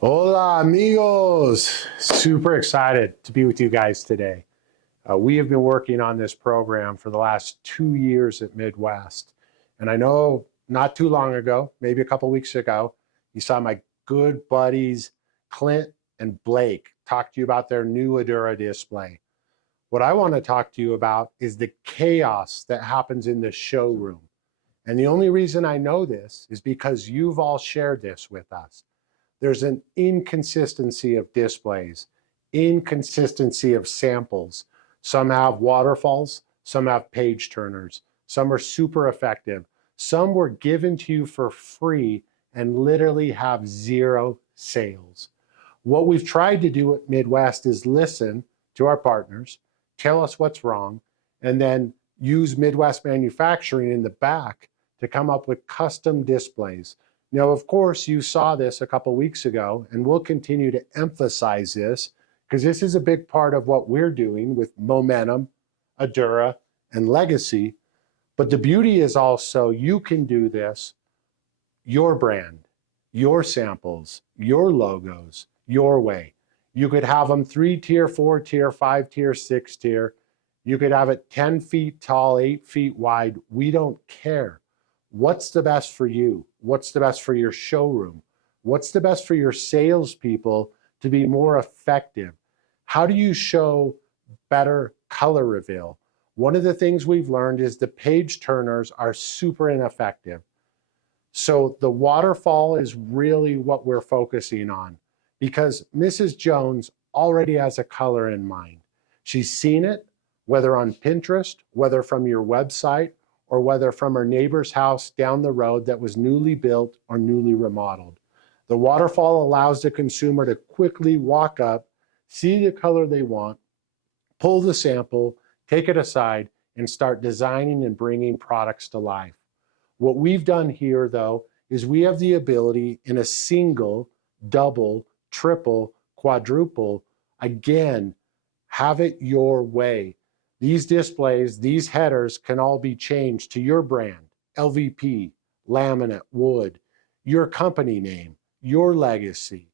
Hola, amigos. Super excited to be with you guys today. We have been working on this program for the last 2 years at Midwest. And I know not too long ago, maybe a couple weeks ago, you saw my good buddies, Clint and Blake, talk to you about their new Adura display. What I want to talk to you about is the chaos that happens in the showroom. And the only reason I know this is because you've all shared this with us. There's an inconsistency of displays, inconsistency of samples. Some have waterfalls, some have page turners, some are super effective. Some were given to you for free and literally have zero sales. What we've tried to do at Midwest is listen to our partners, tell us what's wrong, and then use Midwest manufacturing in the back to come up with custom displays. Now, of course, you saw this a couple weeks ago, and we'll continue to emphasize this because this is a big part of what we're doing with Momentum, Adura, and Legacy. But the beauty is also you can do this your brand, your samples, your logos, your way. You could have them 3-tier, 4-tier, 5-tier, 6-tier. You could have it 10 feet tall, 8 feet wide. We don't care. What's the best for you? What's the best for your showroom? What's the best for your salespeople to be more effective? How do you show better color reveal? One of the things we've learned is the page turners are super ineffective. So the waterfall is really what we're focusing on because Mrs. Jones already has a color in mind. She's seen it, whether on Pinterest, whether from your website, or whether from her neighbor's house down the road that was newly built or newly remodeled. The waterfall allows the consumer to quickly walk up, see the color they want, pull the sample, take it aside, and start designing and bringing products to life. What we've done here, though, is we have the ability in a single, double, triple, quadruple, again, have it your way. These displays, these headers can all be changed to your brand, LVP, laminate, wood, your company name, your legacy.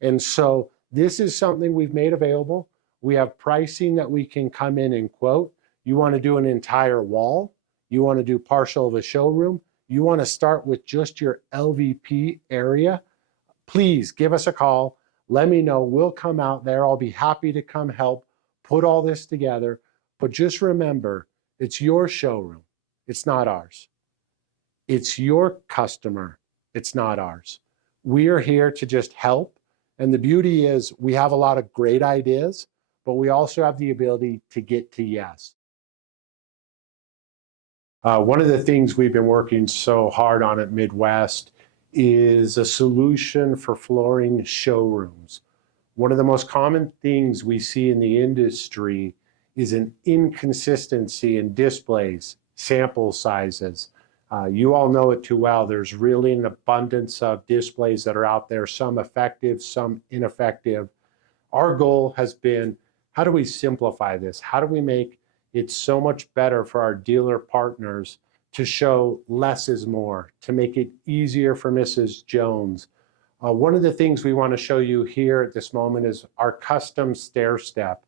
And so this is something we've made available. We have pricing that we can come in and quote. You want to do an entire wall? You want to do partial of a showroom? You want to start with just your LVP area? Please give us a call. Let me know. We'll come out there. I'll be happy to come help put all this together. But just remember, it's your showroom. It's not ours. It's your customer. It's not ours. We are here to just help. And the beauty is we have a lot of great ideas, but we also have the ability to get to yes. One of the things we've been working so hard on at Midwest is a solution for flooring showrooms. One of the most common things we see in the industry is an inconsistency in displays, sample sizes. You all know it too well. There's really an abundance of displays that are out there, some effective, some ineffective. Our goal has been, how do we simplify this? How do we make it so much better for our dealer partners to show less is more, to make it easier for Mrs. Jones? One of the things we want to show you here at this moment is our custom stair step.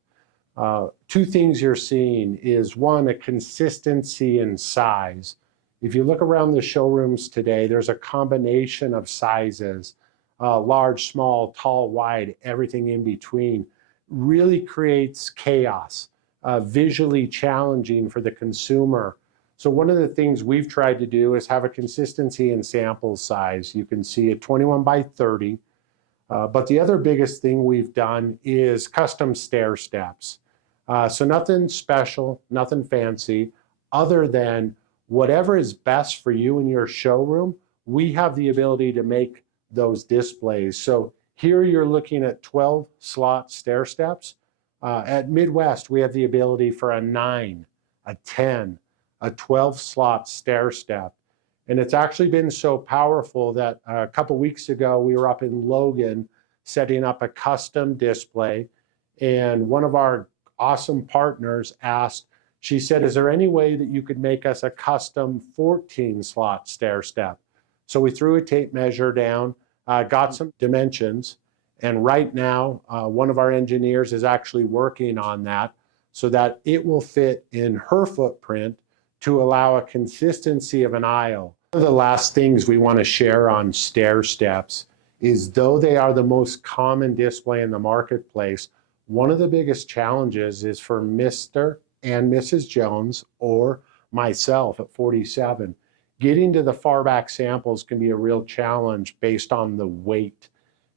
Two things you're seeing is one, a consistency in size. If you look around the showrooms today, there's a combination of sizes, large, small, tall, wide, everything in between. Really creates chaos, visually challenging for the consumer. So one of the things we've tried to do is have a consistency in sample size. You can see a 21 by 30. But the other biggest thing we've done is custom stair steps. So nothing special, nothing fancy, other than whatever is best for you in your showroom, we have the ability to make those displays. So here you're looking at 12 slot stair steps. At Midwest, we have the ability for a 9, a 10, a 12 slot stair step. And it's actually been so powerful that a couple weeks ago, we were up in Logan setting up a custom display. And one of our awesome partners asked, she said, is there any way that you could make us a custom 14 slot stair step? So we threw a tape measure down, got some dimensions, And right now, one of our engineers is actually working on that so that it will fit in her footprint to allow a consistency of an aisle. One of the last things we want to share on stair steps is, though they are the most common display in the marketplace, one of the biggest challenges is for Mr. and Mrs. Jones or myself at 47. Getting to the far back samples can be a real challenge based on the weight.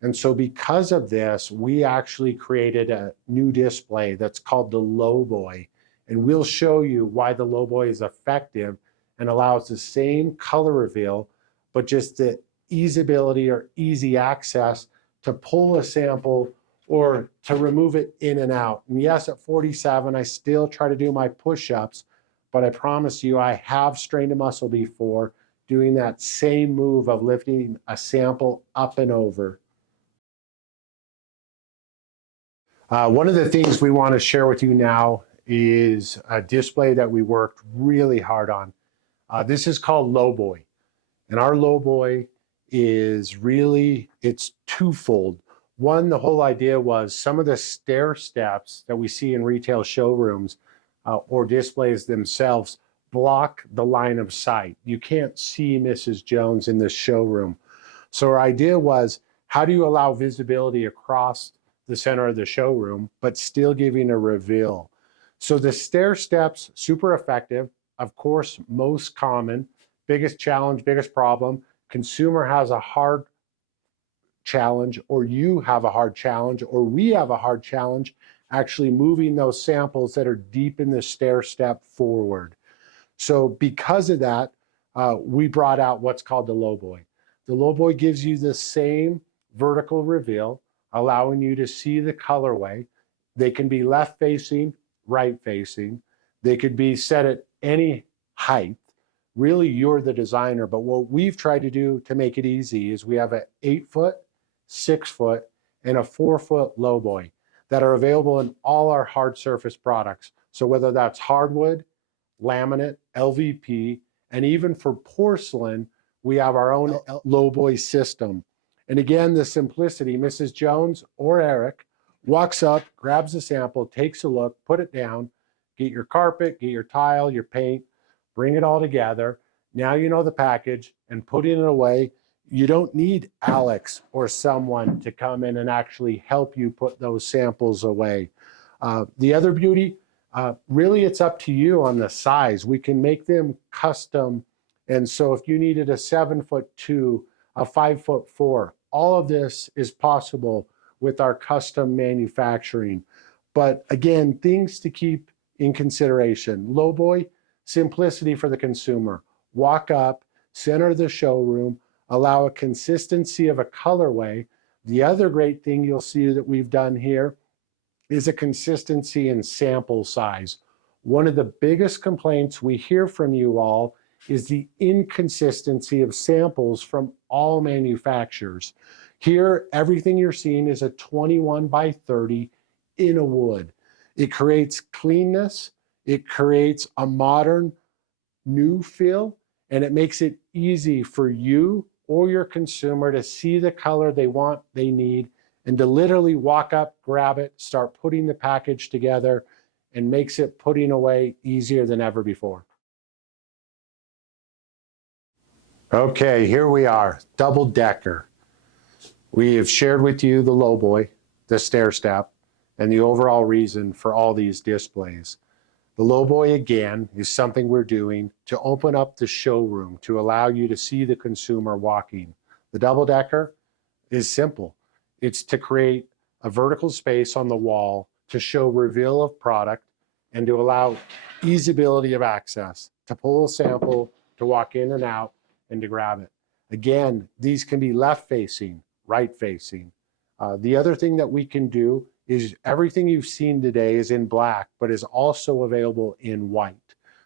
And so because of this, we actually created a new display that's called the Lowboy. And we'll show you why the Lowboy is effective and allows the same color reveal, but just the easeability or easy access to pull a sample or to remove it in and out. And yes, at 47, I still try to do my push-ups, but I promise you, I have strained a muscle before doing that same move of lifting a sample up and over. One of the things we want to share with you now is a display that we worked really hard on. This is called Lowboy. And our Lowboy is really, it's twofold. One, the whole idea was some of the stair steps that we see in retail showrooms or displays themselves block the line of sight. You can't see Mrs. Jones in the showroom. So our idea was, how do you allow visibility across the center of the showroom, but still giving a reveal? So the stair steps, super effective. Of course, most common, biggest challenge, biggest problem. Consumer has a hard challenge, or you have a hard challenge, or we have a hard challenge actually moving those samples that are deep in the stair step forward. So because of that, we brought out what's called the Lowboy. The Lowboy gives you the same vertical reveal, allowing you to see the colorway. They can be left facing, right facing. They could be set at any height. Really, you're the designer, but what we've tried to do to make it easy is we have an 8-foot, 6-foot, and a 4-foot Lowboy that are available in all our hard surface products. So whether that's hardwood, laminate, LVP, and even for porcelain, we have our own Lowboy system. And again, the simplicity, Mrs. Jones or Eric walks up, grabs a sample, takes a look, put it down, get your carpet, get your tile, your paint, bring it all together. Now you know the package and put it away. You don't need Alex or someone to come in and actually help you put those samples away. The other beauty, really it's up to you on the size. We can make them custom. And so if you needed a 7'2", a 5'4", all of this is possible with our custom manufacturing. But again, things to keep in consideration. Lowboy, simplicity for the consumer. Walk up, center the showroom, allow a consistency of a colorway. The other great thing you'll see that we've done here is a consistency in sample size. One of the biggest complaints we hear from you all is the inconsistency of samples from all manufacturers. Here, everything you're seeing is a 21 by 30 in a wood. It creates cleanness, it creates a modern new feel, and it makes it easy for you or your consumer to see the color they want, they need, and to literally walk up, grab it, start putting the package together, and makes it putting away easier than ever before. Okay, here we are, double decker. We have shared with you the Lowboy, the stair step, and the overall reason for all these displays. The Lowboy, again, is something we're doing to open up the showroom to allow you to see the consumer walking. The double decker is simple. It's to create a vertical space on the wall to show reveal of product and to allow easeability of access, to pull a sample, to walk in and out, and to grab it. Again, these can be left facing, right facing. The other thing that we can do is everything you've seen today is in black, but is also available in white.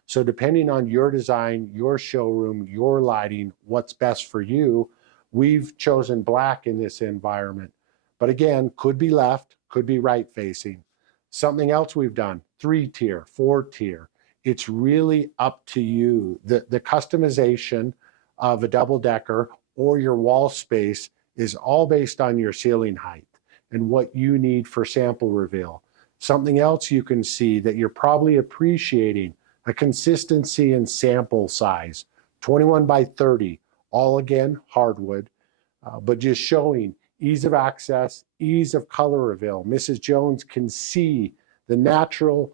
So depending on your design, your showroom, your lighting, what's best for you, we've chosen black in this environment. But again, could be left, could be right facing. Something else we've done, 3-tier, 4-tier. It's really up to you. The customization of a double decker or your wall space is all based on your ceiling height. and what you need for sample reveal. Something else you can see that you're probably appreciating, a consistency in sample size, 21 by 30, all again hardwood, but just showing ease of access, ease of color reveal. Mrs. Jones can see the natural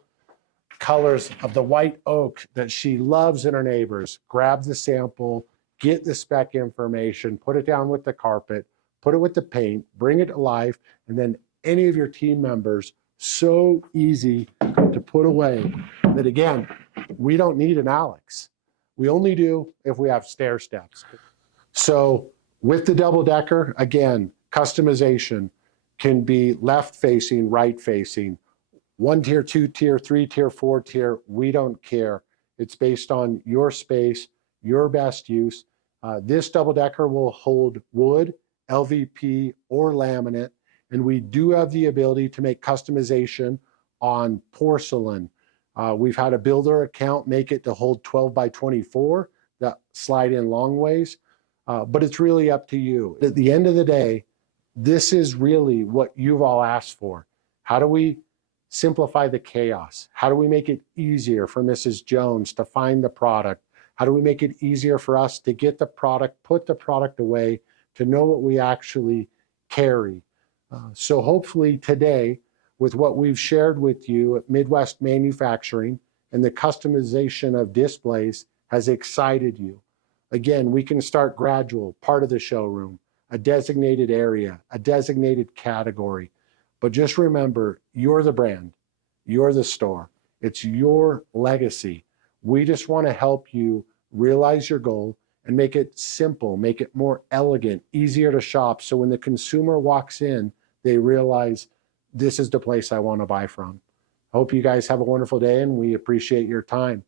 colors of the white oak that she loves in her neighbors. Grab the sample, get the spec information, put it down with the carpet, put it with the paint, bring it to life, and then any of your team members, so easy to put away that, again, we don't need an Alex. We only do if we have stair steps. So with the double decker, again, customization can be left facing, right facing, 1 tier, 2 tier, 3 tier, 4 tier. We don't care. It's based on your space, your best use. This double decker will hold wood, LVP, or laminate, and we do have the ability to make customization on porcelain. We've had a builder account make it to hold 12 by 24 that slide in long ways, but it's really up to you. At the end of the day, this is really what you've all asked for. How do we simplify the chaos? How do we make it easier for Mrs. Jones to find the product? How do we make it easier for us to get the product, put the product away, to know what we actually carry? So hopefully today, with what we've shared with you at Midwest Manufacturing and the customization of displays has excited you. Again, we can start gradual, part of the showroom, a designated area, a designated category. But just remember, you're the brand, you're the store, it's your legacy. We just want to help you realize your goal and make it simple, make it more elegant, easier to shop. So when the consumer walks in, they realize this is the place I want to buy from. Hope you guys have a wonderful day, and we appreciate your time.